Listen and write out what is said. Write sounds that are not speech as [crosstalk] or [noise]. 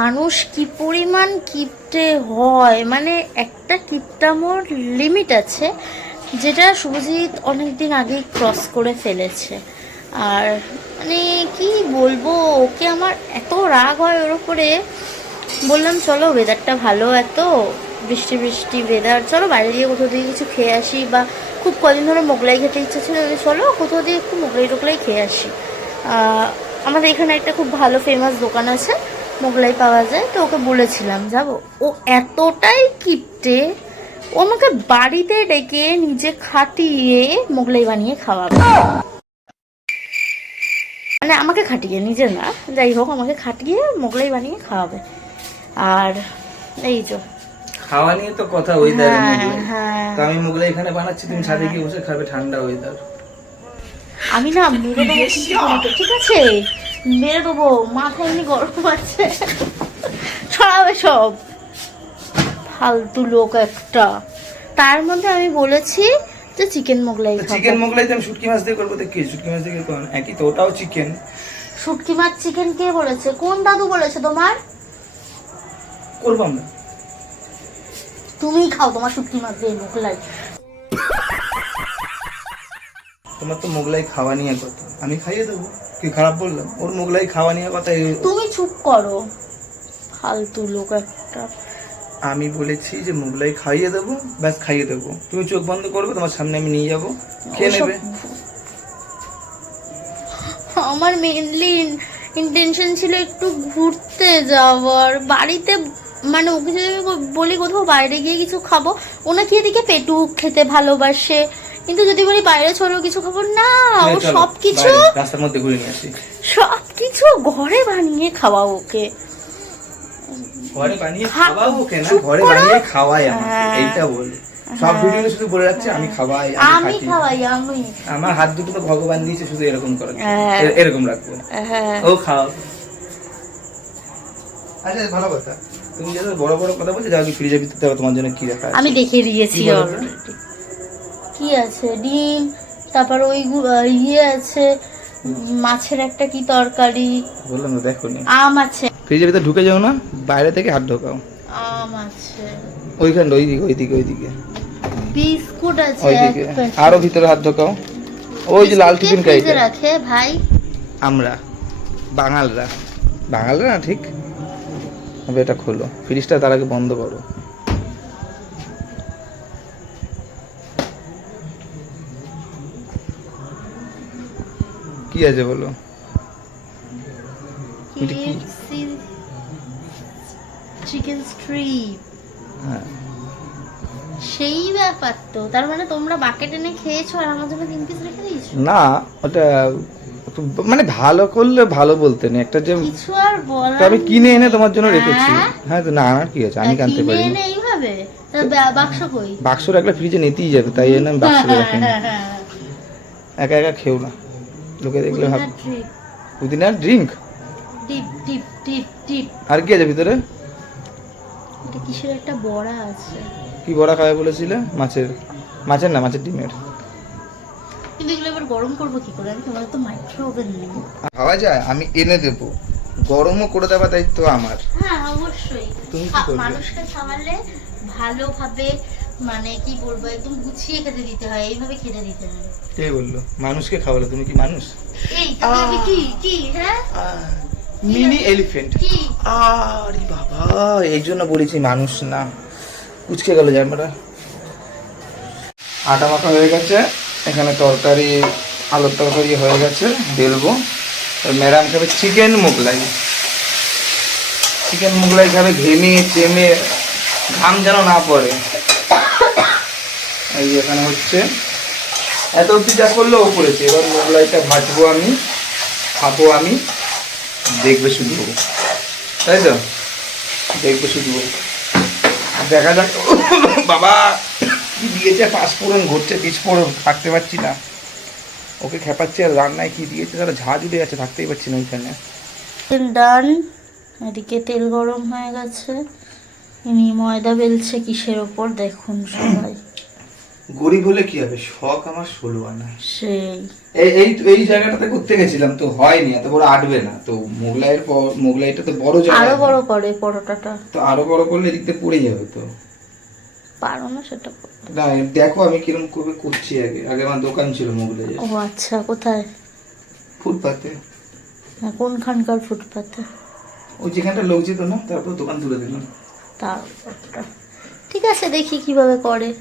মানুষ কি পরিমাণ কিপটে হয়? মানে একটা কিপটামোর লিমিট আছে যেটা শুভজিৎ অনেকদিন আগেই ক্রস করে ফেলেছে। আর মানে কি বলব, ওকে আমার এত রাগ হয় ওর উপরে। বললাম, চলো ওয়েদারটা ভালো এত, বৃষ্টি বৃষ্টি ওয়েদার চলো বাইরে গিয়ে কোথাও দিয়ে কিছু খেয়ে আসি বা খুব কদিন ধরে মোগলাই খেতে ইচ্ছা ছিল চলো কোথাও দিয়ে একটু মোগলাই টোগলাই খেয়ে আসি। আমাদের এখানে একটা খুব ভালো ফেমাস দোকান আছে মোগলাই পাওয়া যায় তো ওকে বলেছিলাম যাব। ও এতটাই কিপটে ও আমাকে বাড়িতে ডেকে নিজে খাটিয়ে মোগলাই বানিয়ে খাওয়াবে। মানে আমাকে খাটিয়ে নিজে না যাই হোক আমাকে খাটিয়ে মোগলাই বানিয়ে খাওয়াবে। আর এই যে খাওয়া নিয়ে তো কথা ওয়েদার হ্যাঁ হ্যাঁ। তো আমি মোগলাই এখানে বানাচ্ছি তুমি ছাদে গিয়ে বসে খাবে ঠান্ডা ওয়েদার আমি না ঠিক আছে? মেরে দেবো মাথা এমনি গরম আছে। ছড়াবে সব। ফালতু লোক একটা। তার মধ্যে আমি বলেছি যে চিকেন মোগলাই চিকেন মোগলাই আমি শুটকি মাছ দিয়ে করব কি শুটকি মাছ দিয়ে করব একই তো ওটাও চিকেন শুটকি মাছ চিকেন কে বলেছে? কোন দাদু বলেছে তোমার? করব আমরা। তুমিই খাও তোমার শুটকি মাছ দিয়ে মোগলাই। তোমার তো মোগলাই খাওয়া নিয়ে কথা। আমি খাইয়ে দেবো। কি খারাপ বললাম। ওর মোগলাই খাওয়া নিয়ে কথা তুমি চুপ করো। ফালতু লোক একটা। আমি বলেছি যে মোগলাই খাইয়ে দেবো ব্যাস খাইয়ে দেবো। তুমি চোখ বন্ধ করবে তোমার সামনে আমি নিয়ে যাব। খেয়ে নেবে। আমার মেনলি ইন্টেনশন ছিল একটু ঘুরতে যাওয়ার। বাড়িতে মানে ওকে যদি বলি কোথাও বাইরে গিয়ে কিছু খাব ওনাকে এদিকে পেটুক খেতে ভালোবাসে। কিন্তু যদি বলি বাইরে চলো কিছু খাব না ও হ্যাঁ, চলো, সব কিছু রাস্তার মধ্যে ঘুরে নিয়ে আসি। সব কিছু ঘরে বানিয়ে খাওয়া ওকে। ঘরে বানিয়ে খা- খাওয়াবো কেন চুপ ঘরে বানিয়ে খাওয়াই আমাকে হ্যাঁ। এইটা বলে। সব ভিডিও শুধু বলে রাখছি আমি খাওয়াই আমি খাওয়াই আমি। আমার হাত দুটো তো ভগবান দিয়েছে শুধু এরকম করে। হ্যাঁ। এরকম রাখব। হ্যাঁ। ও খাও। আচ্ছা ভালো কথা। তুমি যত বড় বড় কথা বলছো যাও ফ্রিজের ভিতরে তোমার জন্য কি রাখা আমি দেখে দিয়েছি কি আছে? ডিম তারপর ওই ইয়ে আছে মাছের একটা কি তরকারি? বললাম তো দেখো আম আছে। ফ্রিজের ভিতরে ঢুকে যাও না বাইরে থেকে হাত ঢোকাও। আম আছে। ওইখানে ওইদিকে ওইদিকে ওইদিকে। বিস্কুট আছে ওইদিকে। আরও ভিতরে হাত ঢোকাও। ওই যে লাল টিফিন ফ্রিজে রাখে ভাই? আমরা। বাঙালরা। বাঙালরা না ঠিক? তবে এটা খোলো। ফ্রিজটা তার আগে বন্ধ করো। কি আছে বলো? Chicken strip. হ্যাঁ। সেই ব্যাপার তো তার মানে তোমরা বাকেট এনে খেয়েছো আর আমার জন্য তিন পিস রেখে দিয়েছ? না ওটা মানে ভালো করলে ভালো বলতে নেই। একটা যে কিছু আর বলার তো আমি কিনে এনে তোমার জন্য রেখেছি। হ্যাঁ? হ্যাঁ তো না আমার কি আছে? আমি কানতে পারি এনে এইভাবে? বাক্স কই? বাক্স রাখলে ফ্রিজে নিতেই যাবে তাই জন্য আমি বাক্স [laughs] রাখি না। একা একা খেও না। লোকে দেখলে ভাব পুদিনা ড্রিঙ্ক আর কি আছে ভিতরে? এটা কিসের একটা বড়া আছে? কি বড়া খাবে বলেছিলে? মাছের। মাছের না মাছের ডিমের। কিন্তু এগুলো এবার গরম করব কি করে? আমি তোমাদের তো মাইক্রো ওভেন নেই। খাওয়া যায়? আমি এনে দেব। গরমও করে দেওয়ার দায়িত্ব আমার। হ্যাঁ অবশ্যই। তুমি কি করবে? মানুষকে খাওয়ালে ভালোভাবে মানে কি বলব একদম গুছিয়ে খেতে দিতে হয় এইভাবে খেতে দিতে হয়। কে বলল? মানুষকে খাওয়ালে তুমি কি মানুষ? এই তুমি কি কি হ্যাঁ? Mini elephant. কি? আরে বাবা এই জন্য বলেছি মানুষ না। কুচকে গেল জানবাটা আটা মাখা হয়ে গেছে এখানে তরকারি আলুর তরকারি হয়ে গেছে বেলবো। ম্যাডাম খাবে চিকেন মোগলাই। চিকেন মোগলাই খাবে ঘেমে চেমে ঘাম যেন না পড়ে। এই যে এখানে হচ্ছে। এত অব্দি যা করল ও করেছে এবার মোগলাইটা ভাজবো আমি খাব আমি দেখবে শুধু। তাই তো? দেখবে শুধু দেখা যাক। বাবা কি দিয়েছে? পাঁচফোড়ন ঘুরছে বিস্ফোড়ন থাকতে পারছি না। ওকে খেপাচ্ছি আর রান্নায় কি দিয়েছে? তারা ঝাঁজ উঠে যাচ্ছে থাকতেই পারছি না ওইখানে। তেল ডান এদিকে তেল গরম হয়ে গেছে। ইনি ময়দা বেলছে কিসের ওপর? দেখুন সবাই। গরিব হলে কি হবে? শখ আমার ষোলো আনা। সেই। এই এই জায়গাটাতে করতে গেছিলাম তো হয়নি এত বড় আটবে না। তো মোগলাইয়ের পর মোগলাইটা তো বড় জায়গা। আরও বড় করে পরোটাটা। তো আরও বড় করলে এদিক দিয়ে পড়ে যাবে তো। পারো না সেটা। না দেখো আমি কীরকম করে করছি আগে। আগে আমার দোকান ছিল মোগলাই ও আচ্ছা কোথায়? ফুটপাতে। কোনখানকার ফুটপাতে? ওই যেখানটা লোক যেত না তারপর দোকান তুলে দিলাম। তার ঠিক আছে দেখি কীভাবে করে।